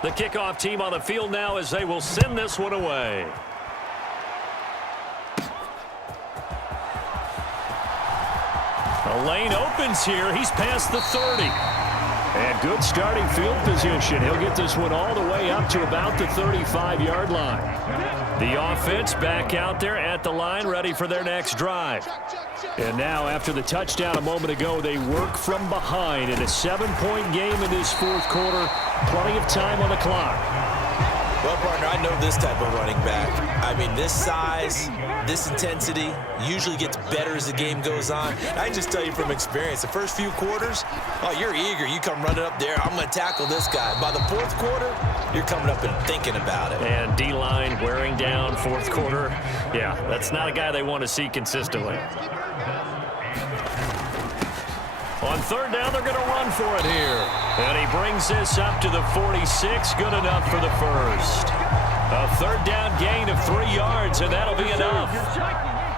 The kickoff team on the field now as they will send this one away. The lane opens here. He's past the 30. And good starting field position. He'll get this one all the way up to about the 35-yard line. The offense back out there at the line, ready for their next drive. And now, after the touchdown a moment ago, they work from behind in a 7-point game in this fourth quarter. Plenty of time on the clock. Well, partner, I know this type of running back. I mean, this size, this intensity usually gets better as the game goes on. I can just tell you from experience, the first few quarters, oh, you're eager. You come running up there, I'm going to tackle this guy. By the fourth quarter, you're coming up and thinking about it. And D-line wearing down fourth quarter. Yeah, that's not a guy they want to see consistently. On third down, they're going to run for it here. And he brings this up to the 46. Good enough for the first. A third down gain of 3 yards, and that'll be enough.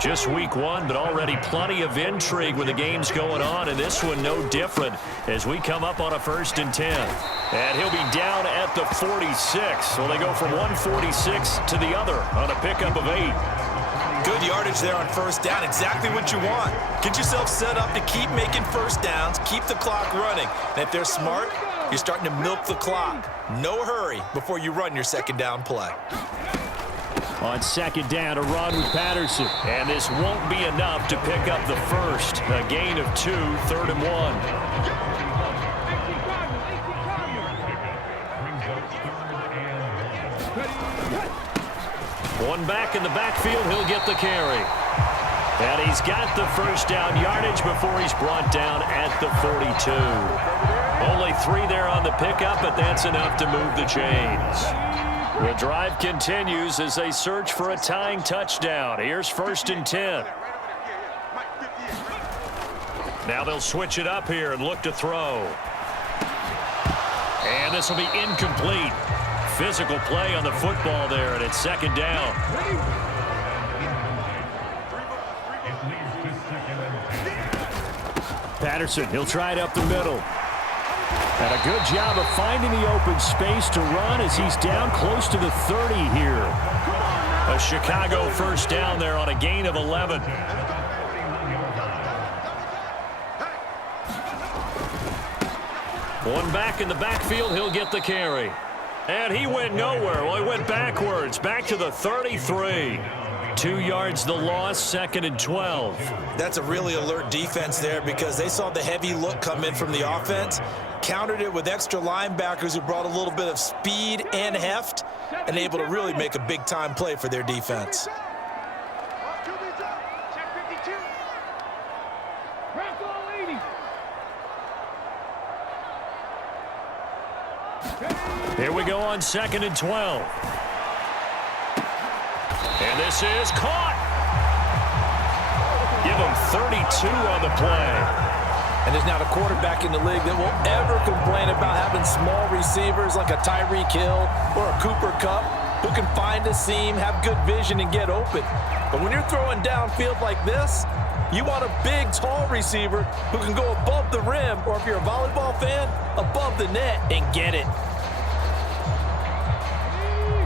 Just week one, but already plenty of intrigue with the games going on, and this one no different as we come up on a 1st and 10. And he'll be down at the 46. So they go from 146 to the other on a pickup of 8. Good yardage there on first down. Exactly what you want. Get yourself set up to keep making first downs, keep the clock running. And if they're smart, you're starting to milk the clock. No hurry before you run your second down play. On second down, a run with Patterson. And this won't be enough to pick up the first. A gain of 2, 3rd and 1. One back in the backfield, he'll get the carry. And he's got the first down yardage before he's brought down at the 42. Only 3 there on the pickup, but that's enough to move the chains. The drive continues as they search for a tying touchdown. Here's 1st and 10. Now they'll switch it up here and look to throw. And this will be incomplete. Physical play on the football there, and it's 2nd down. Patterson, he'll try it up the middle. And a good job of finding the open space to run as he's down close to the 30 here. A Chicago first down there on a gain of 11. One back in the backfield, he'll get the carry. And he went nowhere. Well, he went backwards, back to the 33. 2 yards the loss, 2nd and 12. That's a really alert defense there because they saw the heavy look come in from the offense, countered it with extra linebackers who brought a little bit of speed and heft, and able to really make a big-time play for their defense. Here we go on 2nd and 12. And this is caught. Give him 32 on the play. And there's not a quarterback in the league that will ever complain about having small receivers like a Tyreek Hill or a Cooper Kupp who can find a seam, have good vision, and get open. But when you're throwing downfield like this, you want a big, tall receiver who can go above the rim, or if you're a volleyball fan, above the net and get it.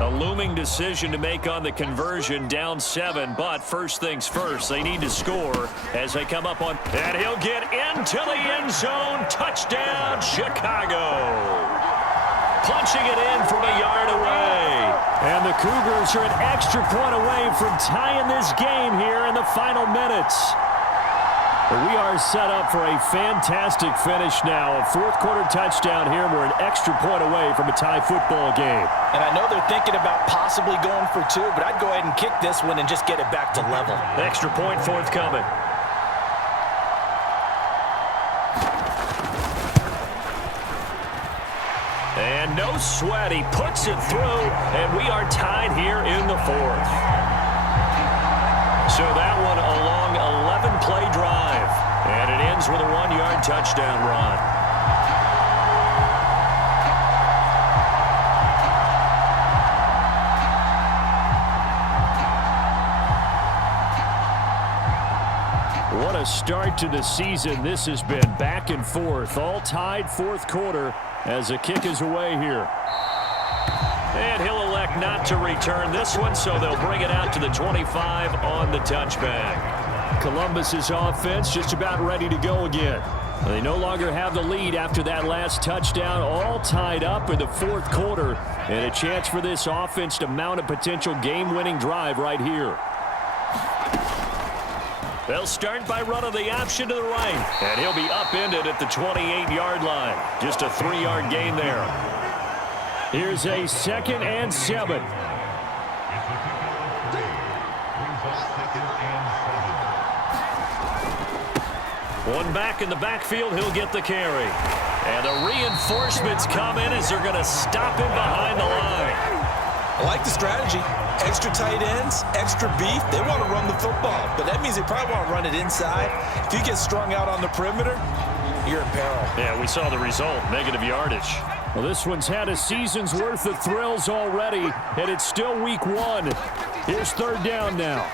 A looming decision to make on the conversion, down 7, but first things first, they need to score as they come up on, and he'll get into the end zone. Touchdown, Chicago. Punching it in from a yard away. And the Cougars are an extra point away from tying this game here in the final minutes. We are set up for a fantastic finish now. A fourth-quarter touchdown here. We're an extra point away from a tie football game. And I know they're thinking about possibly going for 2, but I'd go ahead and kick this one and just get it back to level. Extra point forthcoming. And no sweat. He puts it through, and we are tied here in the 4th. So that one a long 11-play drive. And it ends with a 1-yard touchdown run. What a start to the season this has been. Back and forth, all tied 4th quarter as the kick is away here. And he'll elect not to return this one, so they'll bring it out to the 25 on the touchback. Columbus's offense just about ready to go again. They no longer have the lead after that last touchdown, all tied up in the fourth quarter, and a chance for this offense to mount a potential game-winning drive right here. They'll start by running the option to the right, and he'll be upended at the 28-yard line. Just a 3-yard gain there. Here's a 2nd and 7. One back in the backfield, he'll get the carry. And the reinforcements come in as they're going to stop him behind the line. I like the strategy. Extra tight ends, extra beef. They want to run the football, but that means they probably want to run it inside. If you get strung out on the perimeter, you're in peril. Yeah, we saw the result, negative yardage. Well, this one's had a season's worth of thrills already, and it's still week 1. Here's 3rd down now.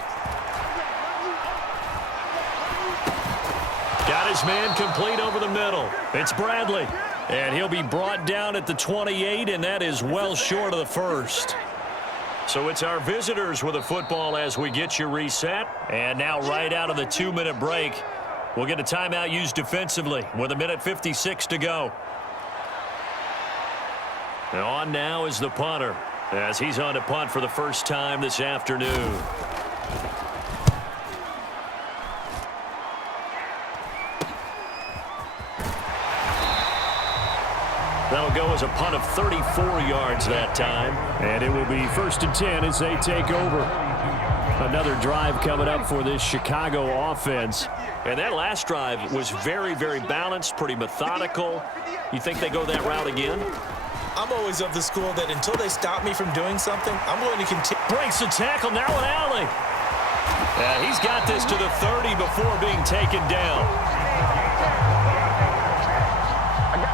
Got his man complete over the middle. It's Bradley. And he'll be brought down at the 28, and that is well short of the first. So it's our visitors with a football as we get you reset. And now right out of the 2-minute break, we'll get a timeout used defensively with 1:56 to go. And on now is the punter as he's on to punt for the first time this afternoon. That'll go as a punt of 34 yards that time. And it will be 1st and 10 as they take over. Another drive coming up for this Chicago offense. And that last drive was very, very balanced, pretty methodical. You think they go that route again? I'm always of the school that until they stop me from doing something, I'm going to continue. Breaks the tackle, now an alley. He's got this to the 30 before being taken down.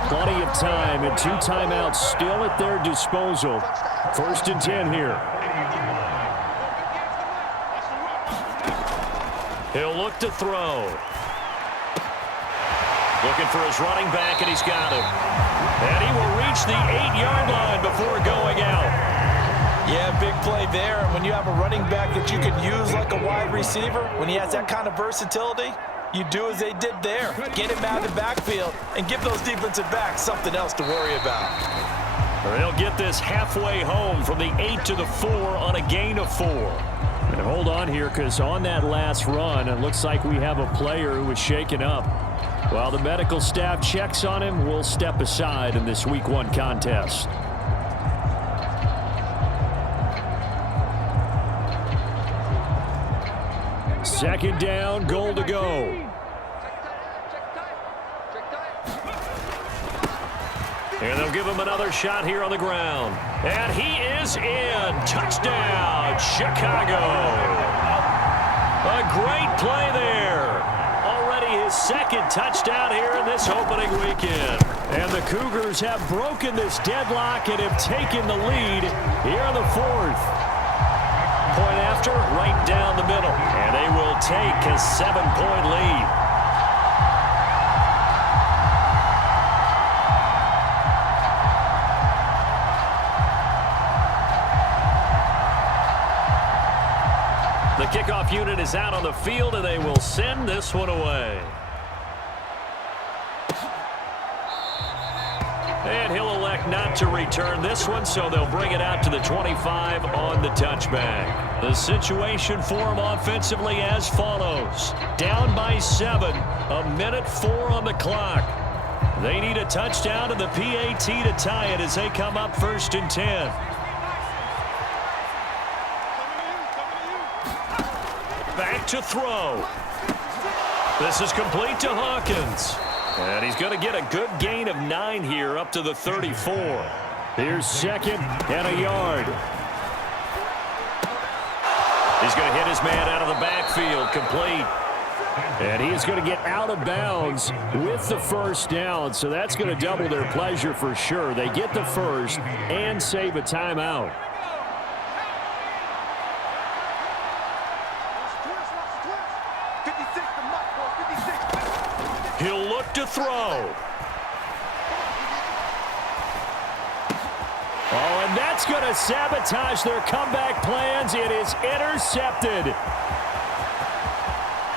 Plenty of time and 2 timeouts still at their disposal. 1st and 10 here. He'll look to throw. Looking for his running back, and he's got him. And he will reach the 8-yard line before going out. Yeah, big play there. And when you have a running back that you can use like a wide receiver, when he has that kind of versatility, you do as they did there. Get him out of the backfield and give those defensive backs something else to worry about. They'll get this halfway home from the 8 to the 4 on a gain of 4. And hold on here, because on that last run, it looks like we have a player who was shaken up. While the medical staff checks on him, we'll step aside in this week 1 contest. Second down, goal to go. And they'll give him another shot here on the ground. And he is in. Touchdown, Chicago. A great play there. Already his 2nd touchdown here in this opening weekend. And the Cougars have broken this deadlock and have taken the lead here in the 4th. Point after, right down the middle. And they will take a 7-point lead. The kickoff unit is out on the field, and they will send this one away. And he'll elect not to return this one, so they'll bring it out to the 25 on the touchback. The situation for him offensively as follows. Down by 7, 1:04 on the clock. They need a touchdown and the PAT to tie it as they come up 1st and 10. Back to throw. This is complete to Hawkins. And he's going to get a good gain of 9 here up to the 34. Here's 2nd and a yard. He's going to hit his man out of the backfield, complete. And he is going to get out of bounds with the 1st down, so that's going to double their pleasure for sure. They get the 1st and save a timeout. He'll look to throw. Oh, and And that's going to sabotage their comeback plans. It is intercepted.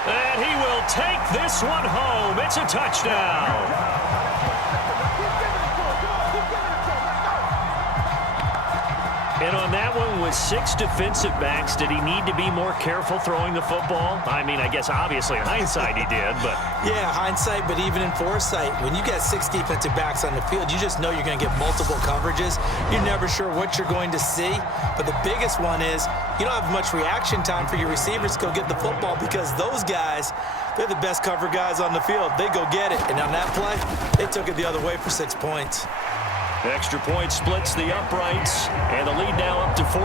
And he will take this one home. It's a touchdown. And on that one, with 6 defensive backs, did he need to be more careful throwing the football? I mean, I guess obviously in hindsight he did, but... Yeah, hindsight, but even in foresight, when you got 6 defensive backs on the field, you just know you're going to get multiple coverages. You're never sure what you're going to see. But the biggest one is you don't have much reaction time for your receivers to go get the football because those guys, they're the best cover guys on the field. They go get it. And on that play, they took it the other way for 6 points. Extra point splits the uprights, and the lead now up to 14.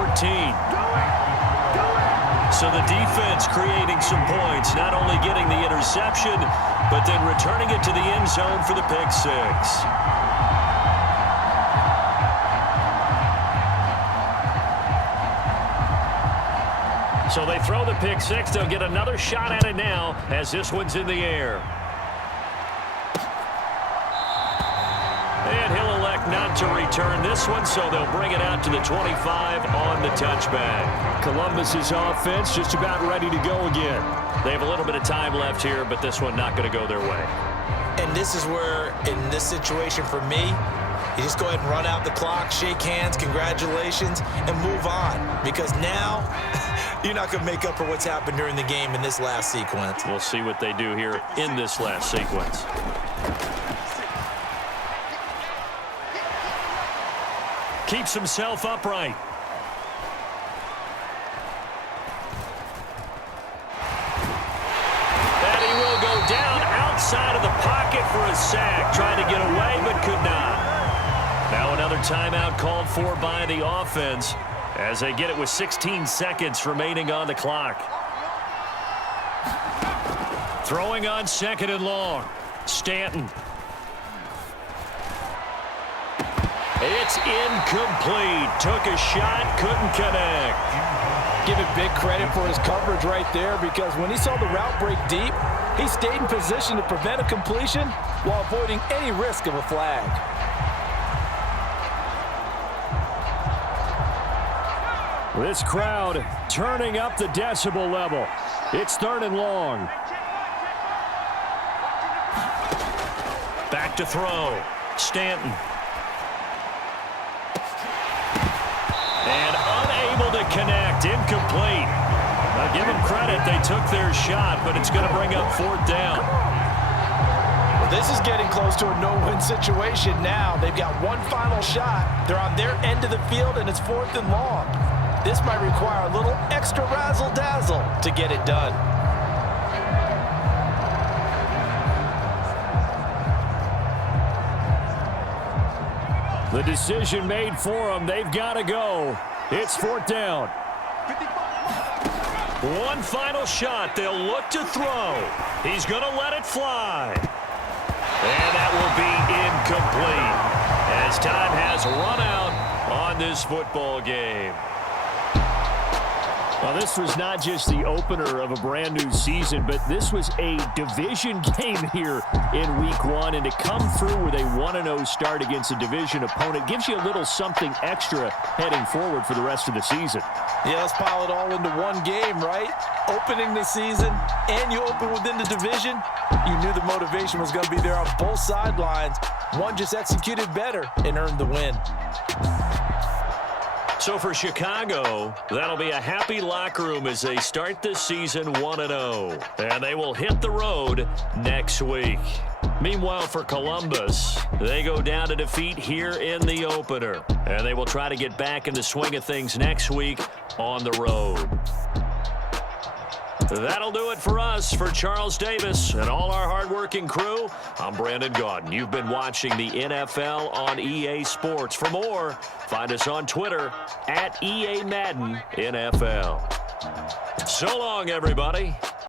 So the defense creating some points, not only getting the interception, but then returning it to the end zone for the pick six. So they throw the pick six. They'll get another shot at it now as this one's in the air. And he'll elect not to return this one, so they'll bring it out to the 25 on the touchback. Columbus's offense just about ready to go again. They have a little bit of time left here, but this one not going to go their way. And this is where, in this situation for me, you just go ahead and run out the clock, shake hands, congratulations, and move on. Because now, you're not going to make up for what's happened during the game in this last sequence. We'll see what they do here in this last sequence. Keeps himself upright. And he will go down outside of the pocket for a sack. Trying to get away, but could not. Now another timeout called for by the offense as they get it with 16 seconds remaining on the clock. Throwing on 2nd and long. Stanton. It's incomplete. Took a shot, couldn't connect. Give it big credit for his coverage right there because when he saw the route break deep, he stayed in position to prevent a completion while avoiding any risk of a flag. This crowd turning up the decibel level. It's 3rd and long. Back to throw. Stanton. And unable to connect. Incomplete. Now give them credit. They took their shot, but it's going to bring up 4th down. Well, this is getting close to a no-win situation now. They've got one final shot. They're on their end of the field, and it's 4th and long. This might require a little extra razzle-dazzle to get it done. The decision made for them. They've got to go. It's 4th down. One final shot. They'll look to throw. He's going to let it fly. And that will be incomplete as time has run out on this football game. Well, this was not just the opener of a brand new season, but this was a division game here in week 1. And to come through with a 1-0 start against a division opponent gives you a little something extra heading forward for the rest of the season. Yeah, let's pile it all into one game, right? Opening the season, and you open within the division. You knew the motivation was going to be there on both sidelines. One just executed better and earned the win. So for Chicago, that'll be a happy locker room as they start this season 1-0. And they will hit the road next week. Meanwhile, for Columbus, they go down to defeat here in the opener. And they will try to get back in the swing of things next week on the road. That'll do it for us. For Charles Davis and all our hardworking crew, I'm Brandon Gaudin. You've been watching the NFL on EA Sports. For more, find us on Twitter @EA Madden NFL. So long, everybody.